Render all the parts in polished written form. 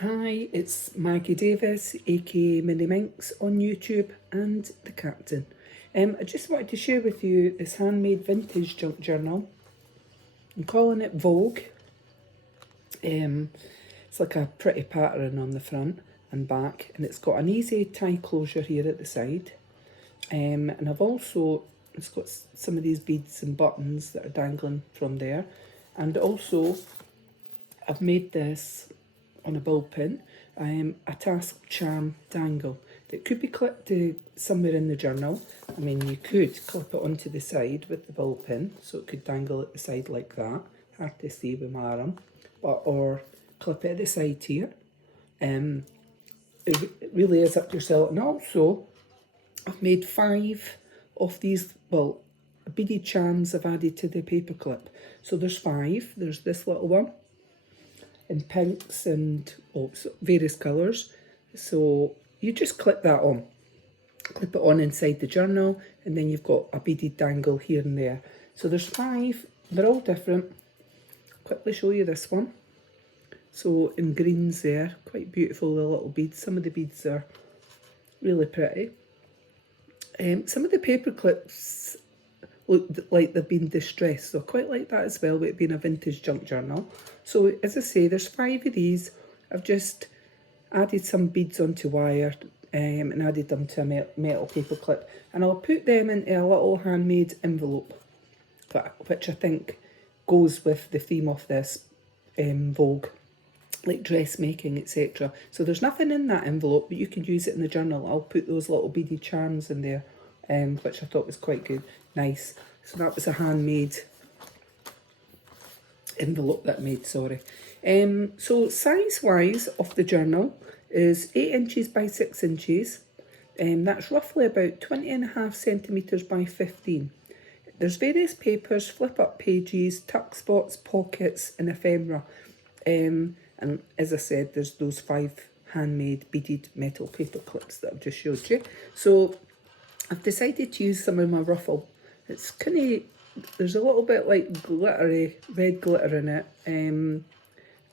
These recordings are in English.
Hi, it's Maggie Davis, aka Mini Minx on YouTube and the Captain. I just wanted to share with you this handmade vintage junk journal. I'm calling it Vogue. It's like a pretty pattern on the front and back, and it's got an easy tie closure here at the side. And it's got some of these beads and buttons that are dangling from there. And also, I've made this on a ball pin, a Tassel charm dangle that could be clipped to somewhere in the journal. I mean, you could clip it onto the side with the ball pin, so it could dangle at the side like that. Hard to see with my arm, or clip it at the side here. It really is up to yourself. And also, I've made 5 of these, well, beaded charms I've added to the paper clip. So there's 5. There's this little one in pinks and various colours. So you just clip that on. Clip it on inside the journal, and then you've got a beaded dangle here and there. So there's 5. They're all different. Quickly show you this one. So in greens there, quite beautiful, the little beads. Some of the beads are really pretty. Some of the paper clips look like they've been distressed, so I quite like that as well, with it being a vintage junk journal. So as I say, there's 5 of these. I've just added some beads onto wire and added them to a metal paper clip, and I'll put them into a little handmade envelope, which I think goes with the theme of this Vogue, like dressmaking, etc. So there's nothing in that envelope, but you can use it in the journal. I'll put those little beaded charms in there, which I thought was quite good, nice. So that was a handmade envelope that I made, sorry. So size wise of the journal is 8 inches by 6 inches. That's roughly about 20.5 centimetres by 15. There's various papers, flip up pages, tuck spots, pockets and ephemera. And as I said, there's those 5 handmade beaded metal paper clips that I've just showed you. So I've decided to use some of my ruffle. It's kind of, there's a little bit like glittery, red glitter in it, and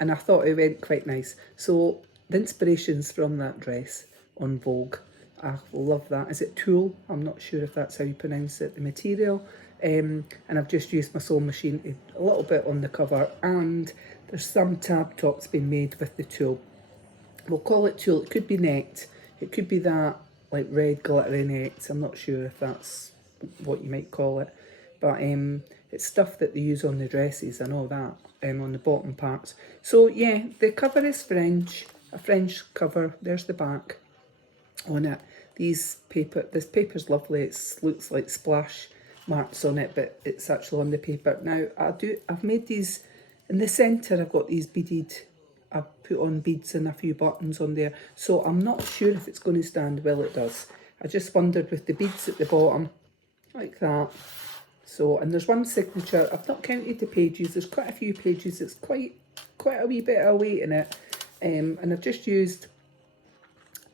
I thought it went quite nice. So the inspiration's from that dress on Vogue. I love that. Is it tulle? I'm not sure if that's how you pronounce it, the material. And I've just used my sewing machine to, a little bit on the cover, and there's some tab tops being made with the tulle. We'll call it tulle. It could be net. It could be that like red glittery net. I'm not sure if that's what you might call it. But it's stuff that they use on the dresses, I know that, on the bottom parts. So yeah, the cover is French, a French cover. There's the back on it. This paper's lovely. It looks like splash marks on it, but it's actually on the paper. Now I've made these in the centre. I've got these beaded. I've put on beads and a few buttons on there. So I'm not sure if it's going to stand. Well, it does. I just wondered with the beads at the bottom, like that. So, and there's one signature. I've not counted the pages. There's quite a few pages. It's quite a wee bit of weight in it. And I've just used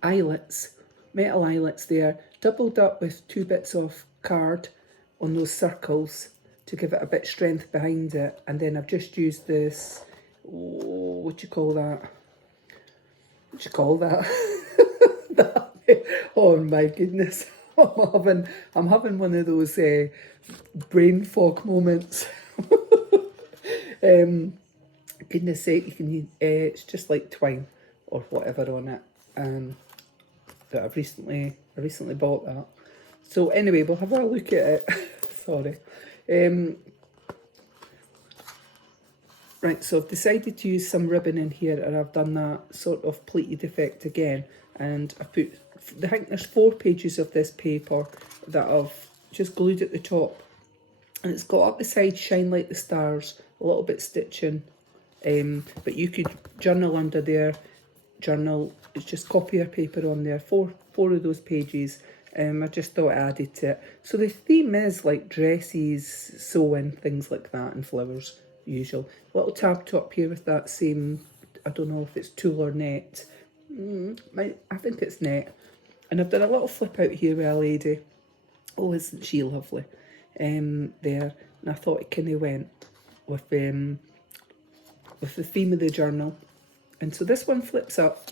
eyelets, metal eyelets there, doubled up with 2 bits of card on those circles to give it a bit of strength behind it. And then I've just used this, what do you call that? What do you call that? Oh my goodness. I'm having one of those brain fog moments. Goodness sake, you can it's just like twine or whatever on it. That I recently bought that. So anyway, we'll have a look at it. Sorry. Right, so I've decided to use some ribbon in here, and I've done that sort of pleated effect again. And I've put, I think there's 4 pages of this paper that I've just glued at the top. And it's got up the side, shine like the stars, a little bit stitching. But you could journal under there. Journal, it's just copier paper on there, 4 of those pages. I just thought I added to it. So the theme is like dresses, sewing, things like that, and flowers, usual. Little tab top here with that same, I don't know if it's tulle or net. I think it's net. And I've done a little flip out here with a lady. Oh, isn't she lovely? There. And I thought it kind of went with the theme of the journal. And so this one flips up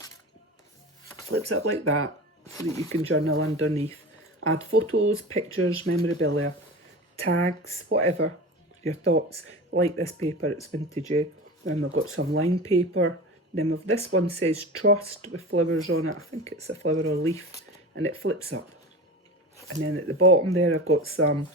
like that, so that you can journal underneath. Add photos, pictures, memorabilia, tags, whatever, your thoughts. Like this paper, it's vintagey. Then we've got some lined paper. Then with this one says trust with flowers on it. I think it's a flower or leaf, and it flips up. And then at the bottom there I've got some.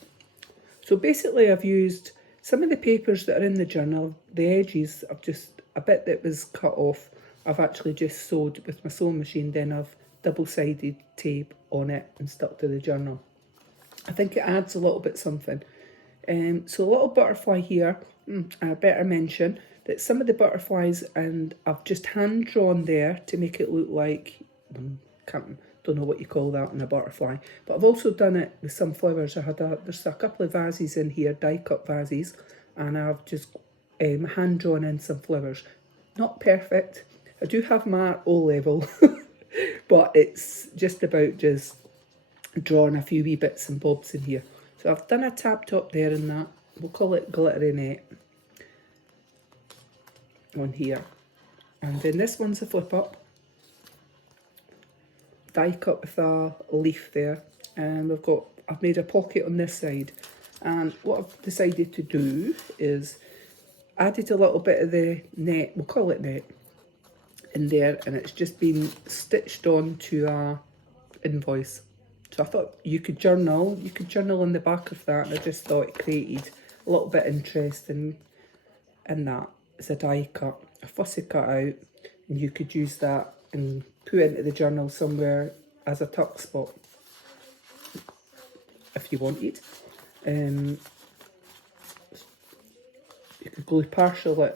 So basically I've used some of the papers that are in the journal. The edges, I've just, a bit that was cut off, I've actually just sewed with my sewing machine. Then I've double-sided tape on it and stuck to the journal. I think it adds a little bit something. So a little butterfly here. I better mention that some of the butterflies, and I've just hand drawn there to make it look like, don't know what you call that in a butterfly, but I've also done it with some flowers. There's a couple of vases in here, die cut vases, and I've just hand drawn in some flowers. Not perfect. I do have my O level, but it's just about just drawing a few wee bits and bobs in here. So I've done a tab top there and that. We'll call it glittery net on here. And then this one's a flip up. Die cut with a leaf there. And I've made a pocket on this side. And what I've decided to do is added a little bit of the net, we'll call it net, in there, and it's just been stitched on to a invoice. So I thought you could journal in the back of that, and I just thought it created a little bit interesting in that. It's a die cut, a fussy cut out, and you could use that and put it into the journal somewhere as a tuck spot if you wanted. You could glue partially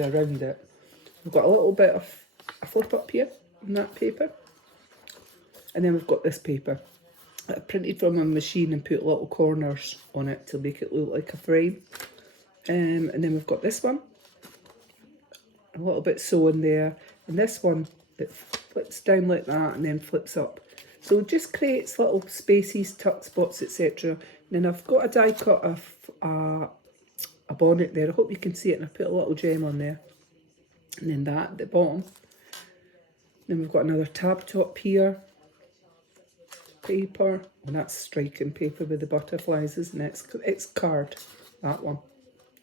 around it. We've got a little bit of a flip up here on that paper. And then we've got this paper that I printed from a machine and put little corners on it to make it look like a frame. And then we've got this one, a little bit sewn there. And this one that flips down like that and then flips up. So it just creates little spaces, tuck spots, etc. And then I've got a die cut of a bonnet there. I hope you can see it, and I put a little gem on there. And then that at the bottom. Then we've got another tab top here. Paper, and that's striking paper with the butterflies, isn't it? It's card, that one,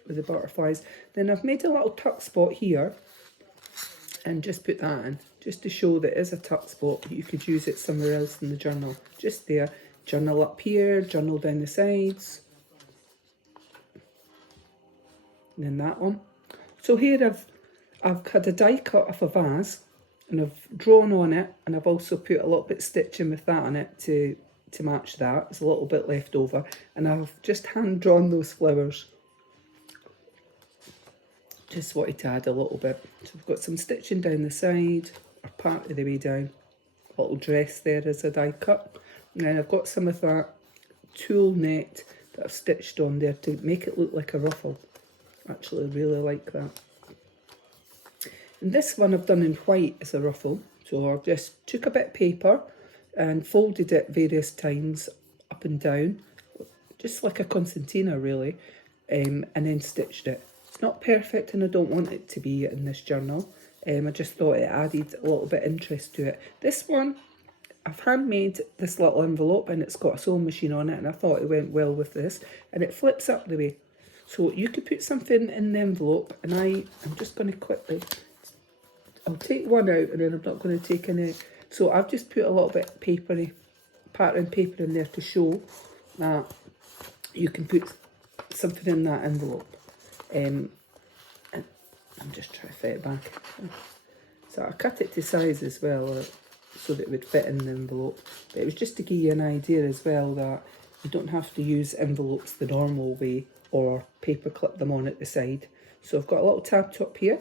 with the butterflies. Then I've made a little tuck spot here and just put that in, just to show that it is a tuck spot. You could use it somewhere else in the journal, just there. Journal up here, journal down the sides. And then that one. So here I've had a die cut of a vase, and I've drawn on it, and I've also put a little bit of stitching with that on it to match that. There's a little bit left over, and I've just hand drawn those flowers. Just wanted to add a little bit. So we've got some stitching down the side, or part of the way down. A little dress there as a die cut. And then I've got some of that tulle net that I've stitched on there to make it look like a ruffle. Actually really like that. And this one I've done in white as a ruffle. So I've just took a bit of paper and folded it various times up and down, just like a concertina really, and then stitched it. It's not perfect, and I don't want it to be in this journal. I just thought it added a little bit of interest to it. This one, I've handmade this little envelope, and it's got a sewing machine on it, and I thought it went well with this. And it flips up the way. So you could put something in the envelope, and I'm just going to quickly... I'll take one out, and then I'm not going to take any. So I've just put a little bit of pattern paper in there to show that you can put something in that envelope. And I'm just trying to fit it back. So I cut it to size as well, so that it would fit in the envelope. But it was just to give you an idea as well that you don't have to use envelopes the normal way or paper clip them on at the side. So I've got a little tab top here.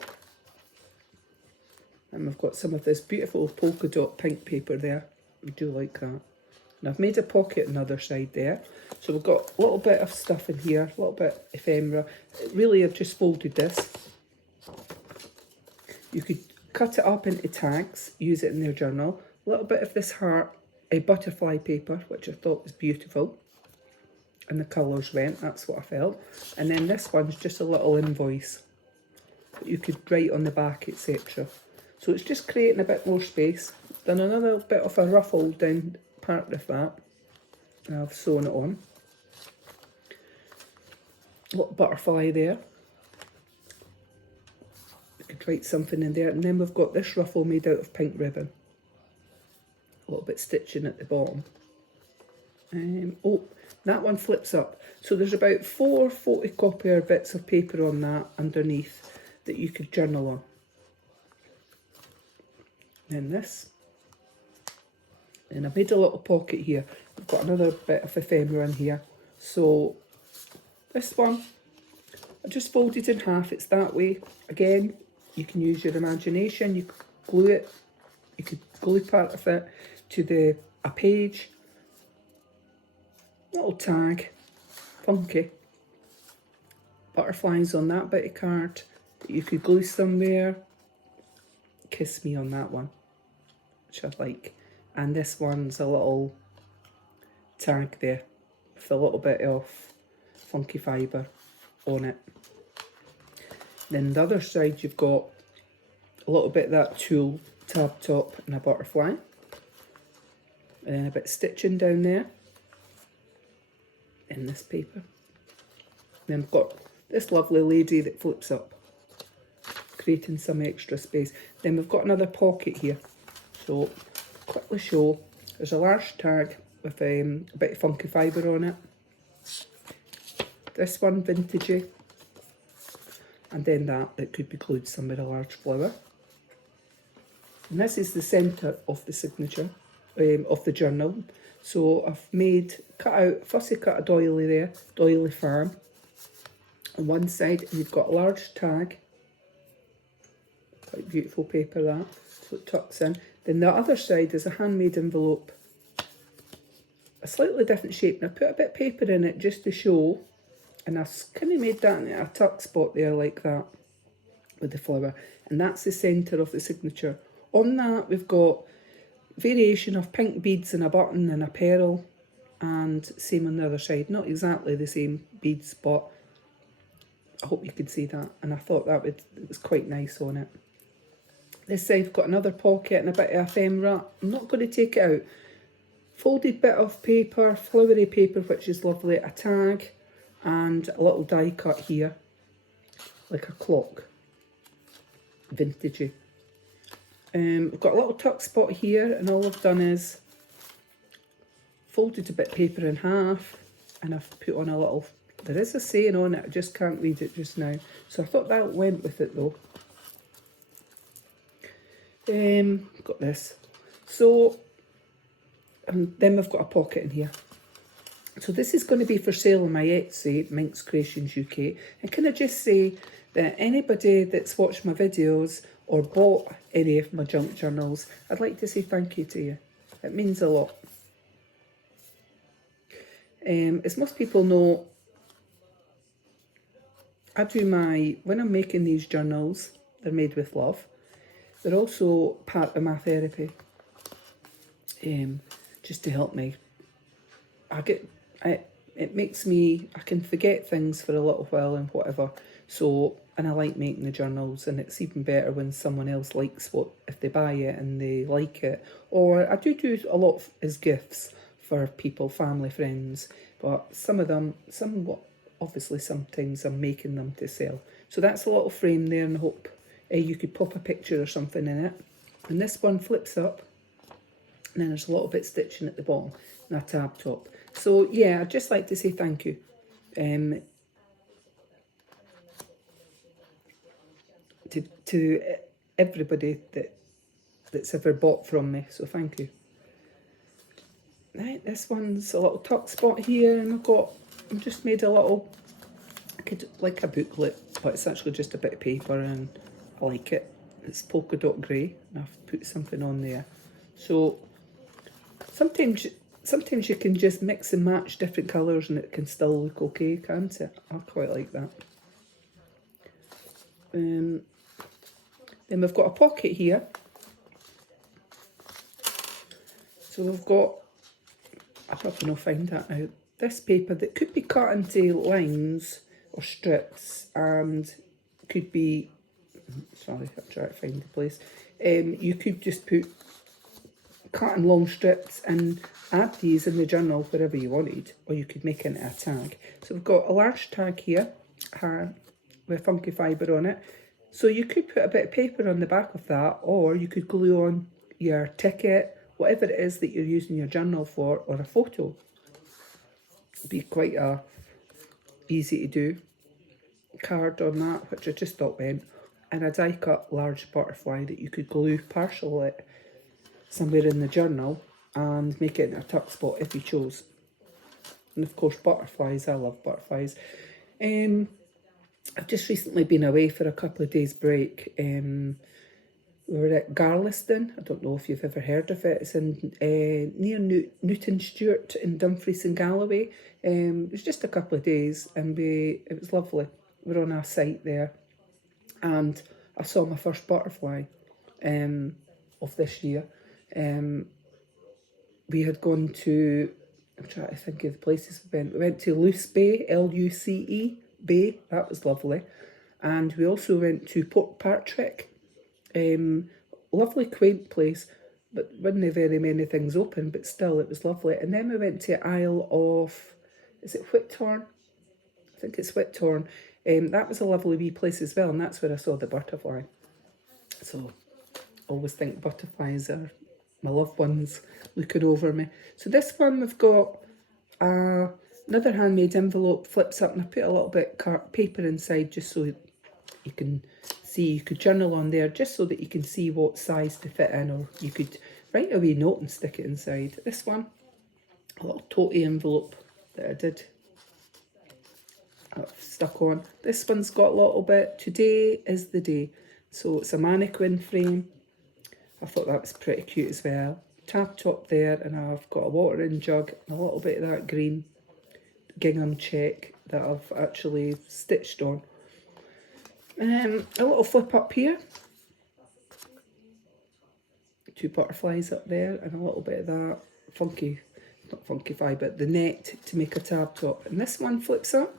And we've got some of this beautiful polka dot pink paper there. I do like that. And I've made a pocket on the other side there. So we've got a little bit of stuff in here, a little bit ephemera. Really, I've just folded this. You could cut it up into tags, use it in your journal. A little bit of this heart, a butterfly paper, which I thought was beautiful. And the colours went, that's what I felt. And then this one's just a little invoice. but you could write on the back, etc. So it's just creating a bit more space. Done another bit of a ruffle down part of that, and I've sewn it on. Little butterfly there. You could write something in there, and then we've got this ruffle made out of pink ribbon. A little bit stitching at the bottom. Oh, that one flips up. So there's about 4 photocopier bits of paper on that underneath that you could journal on. Then this. And I made a little pocket here. I've got another bit of ephemera in here. So this one, I just folded in half. It's that way. Again, you can use your imagination. You could glue it. You could glue part of it to a page. Little tag. Funky. Butterflies on that bit of card that you could glue somewhere. Kiss me on that one, which I like. And this one's a little tag there with a little bit of funky fibre on it. Then the other side you've got a little bit of that tulle tab top and a butterfly. And then a bit of stitching down there in this paper. Then we've got this lovely lady that flips up, creating some extra space. Then we've got another pocket here. So quickly show, there's a large tag with a bit of funky fibre on it. This one vintagey, and then that could be glued somewhere, a large flower. And this is the centre of the signature, of the journal. So I've fussy cut a doily there, doily farm. On one side, and you've got a large tag, quite beautiful paper that, so it tucks in. Then the other side is a handmade envelope, a slightly different shape, and I put a bit of paper in it just to show, and I've kind of made that in a tuck spot there like that with the flower, and that's the centre of the signature. On that we've got variation of pink beads and a button and a pearl, and same on the other side, not exactly the same beads, but I hope you could see that, and I thought it was quite nice on it. This side I've got another pocket and a bit of ephemera. I'm not going to take it out. Folded bit of paper, flowery paper, which is lovely, a tag, and a little die cut here, like a clock, vintagey. I've got a little tuck spot here, and all I've done is folded a bit of paper in half, and I've put on a little, there is a saying on it, I just can't read it just now. So I thought that went with it though. Got this. So, and then we've got a pocket in here. So this is going to be for sale on my Etsy, MinxCreationsUK. And can I just say that anybody that's watched my videos or bought any of my junk journals, I'd like to say thank you to you. It means a lot. As most people know, when I'm making these journals, they're made with love. They're also part of my therapy, just to help me. It makes me, I can forget things for a little while and whatever. So, and I like making the journals, and it's even better when someone else likes if they buy it and they like it. Or I do a lot as gifts for people, family, friends, but obviously sometimes I'm making them to sell. So that's a little frame there, and I hope you could pop a picture or something in it. And this one flips up, and then there's a little bit stitching at the bottom and a tab top. So yeah, I'd just like to say thank you to everybody that's ever bought from me. So thank you. Right, this one's a little tuck spot here, and I've just made a little, like a booklet, but it's actually just a bit of paper, and I like it. It's polka dot grey, and I've put something on there. So sometimes you can just mix and match different colours and it can still look okay, can't it? I quite like that. Then we've got a pocket here. So we've got, I probably not find that out, this paper that could be cut into lines or strips and could be sorry, I'll try to find the place. You could just cut in long strips and add these in the journal wherever you wanted, or you could make it into a tag. So we've got a large tag here with funky fibre on it. So you could put a bit of paper on the back of that, or you could glue on your ticket, whatever it is that you're using your journal for, or a photo. It'd be quite easy to do card on that, which I just thought went, and a die cut large butterfly that you could glue partially somewhere in the journal and make it in a tuck spot if you chose. And of course butterflies, I love butterflies. I've just recently been away for a couple of days break. We were at Garliston. I don't know if you've ever heard of it. It's in near Newton Stewart in Dumfries and Galloway. It was just a couple of days and it was lovely. We were on our site there and I saw my first butterfly of this year. We had gone to, I'm trying to think of the places we went. We went to Luce Bay, Luce Bay, that was lovely. And we also went to Portpatrick. Lovely quaint place, but wasn't very many things open, but still it was lovely. And then we went to Isle of, is it Whithorn? I think it's Whithorn. That was a lovely wee place as well, and that's where I saw the butterfly. So I always think butterflies are my loved ones looking over me. So this one we've got another handmade envelope, flips up, and I put a little bit paper inside just so you can see. You could journal on there just so that you can see what size to fit in, or you could write a wee note and stick it inside. This one, a little tote envelope that I did. I've stuck on. This one's got a little bit, today is the day. So it's a mannequin frame. I thought that was pretty cute as well. Tab top there, and I've got a watering jug and a little bit of that green gingham check that I've actually stitched on. A little flip up here. 2 butterflies up there and a little bit of that funky, not funky fibre, the net to make a tab top. And this one flips up.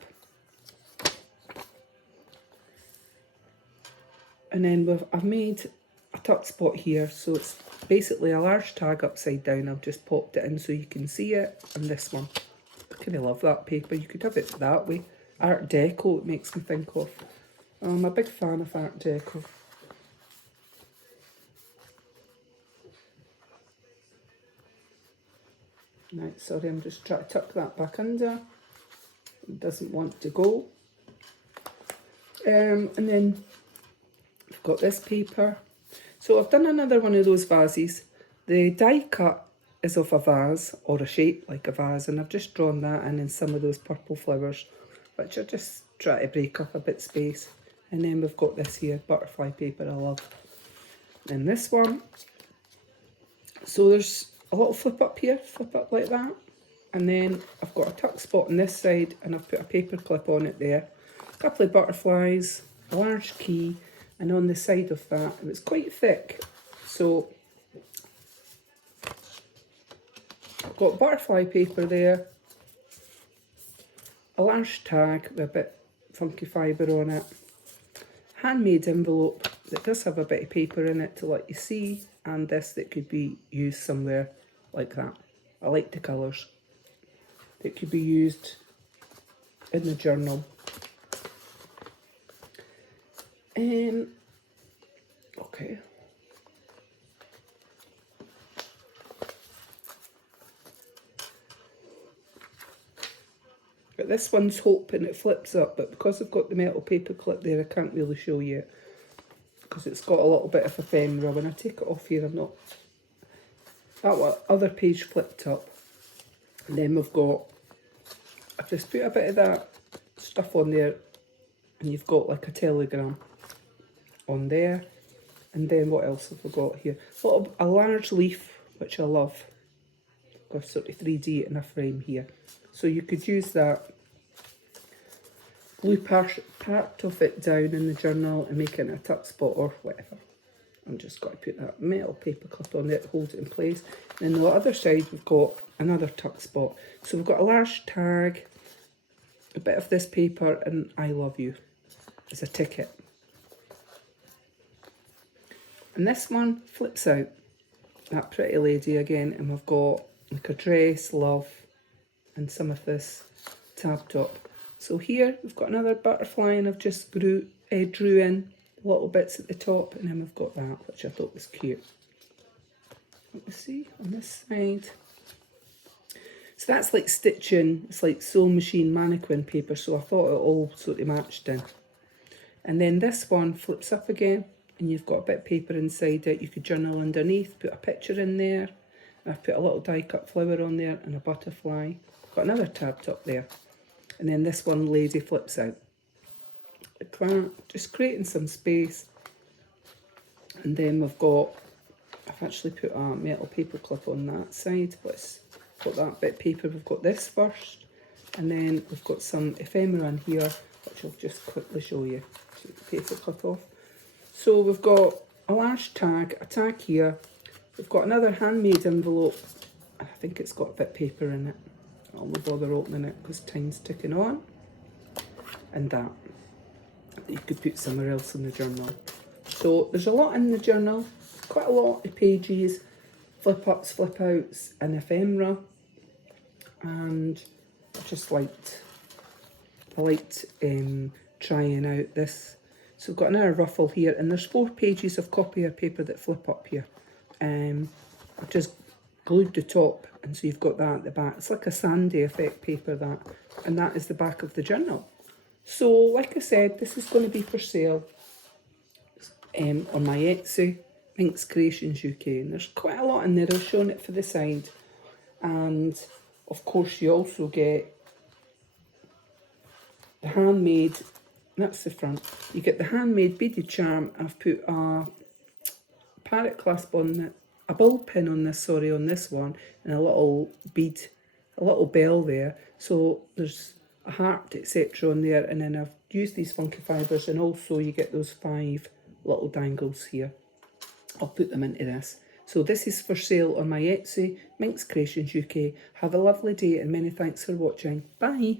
And then I've made a tuck spot here, so it's basically a large tag upside down. I've just popped it in so you can see it. And this one, I kind of love that paper. You could have it that way. Art Deco, it makes me think of. I'm a big fan of Art Deco. Right, sorry, I'm just trying to tuck that back under. It doesn't want to go. And then I've got this paper. So I've done another one of those vases. The die cut is of a vase, or a shape like a vase, and I've just drawn that in some of those purple flowers, which I just try to break up a bit space. And then we've got this here, butterfly paper I love. And this one, so there's a little flip up here, flip up like that. And then I've got a tuck spot on this side, and I've put a paper clip on it there. A couple of butterflies, a large key, and on the side of that, it was quite thick. So I've got butterfly paper there, a large tag with a bit funky fibre on it, handmade envelope that does have a bit of paper in it to let you see, and this that could be used somewhere like that. I like the colours. It could be used in the journal. Okay. But this one's Hope and it flips up, but because I've got the metal paper clip there, I can't really show you it because it's got a little bit of ephemera. When I take it off here, I'm not... That other page flipped up. And then we've got... I've just put a bit of that stuff on there, and you've got like a telegram on there. And then what else have we got here? A large leaf, which I love. Got sort of 3D in a frame here. So you could use that, glue part of it down in the journal and make it in a tuck spot or whatever. I'm just got to put that metal paper clip on there to hold it in place. And on the other side we've got another tuck spot. So we've got a large tag, a bit of this paper, and I love you as a ticket. And this one flips out, that pretty lady again, and we've got like a dress, love, and some of this tab top. So here we've got another butterfly, and I've just drew in little bits at the top, and then we've got that, which I thought was cute. Let me see on this side. So that's like stitching, it's like sewing machine mannequin paper, so I thought it all sort of matched in. And then this one flips up again, and you've got a bit of paper inside it. You could journal underneath, put a picture in there. And I've put a little die cut flower on there and a butterfly. Got another tab top there. And then this one lady flips out. Like that, just creating some space. And then we've got, I've actually put a metal paper clip on that side. Let's put that bit of paper. We've got this first. And then we've got some ephemera in here, which I'll just quickly show you. Take the paper clip off. So we've got a large tag, a tag here. We've got another handmade envelope. I think it's got a bit of paper in it. I'll not bother opening it because time's ticking on. And that you could put somewhere else in the journal. So there's a lot in the journal, quite a lot of pages, flip ups, flip outs, and ephemera. And I liked trying out this. So I've got another ruffle here, and there's 4 pages of copier paper that flip up here. I've just glued the top, and so you've got that at the back. It's like a sandy effect paper, that, and that is the back of the journal. So like I said, this is going to be for sale on my Etsy, MinxCreationsUK, and there's quite a lot in there. I've shown it for the side, and of course you also get the handmade. That's the front. You get the handmade beaded charm. I've put a parrot clasp on it, a ball pin on this, sorry, on this one, and a little bead, a little bell there. So there's a heart, etc. on there, and then I've used these funky fibres, and also you get those 5 little dangles here. I'll put them into this. So this is for sale on my Etsy, MinxCreationsUK. Have a lovely day, and many thanks for watching. Bye.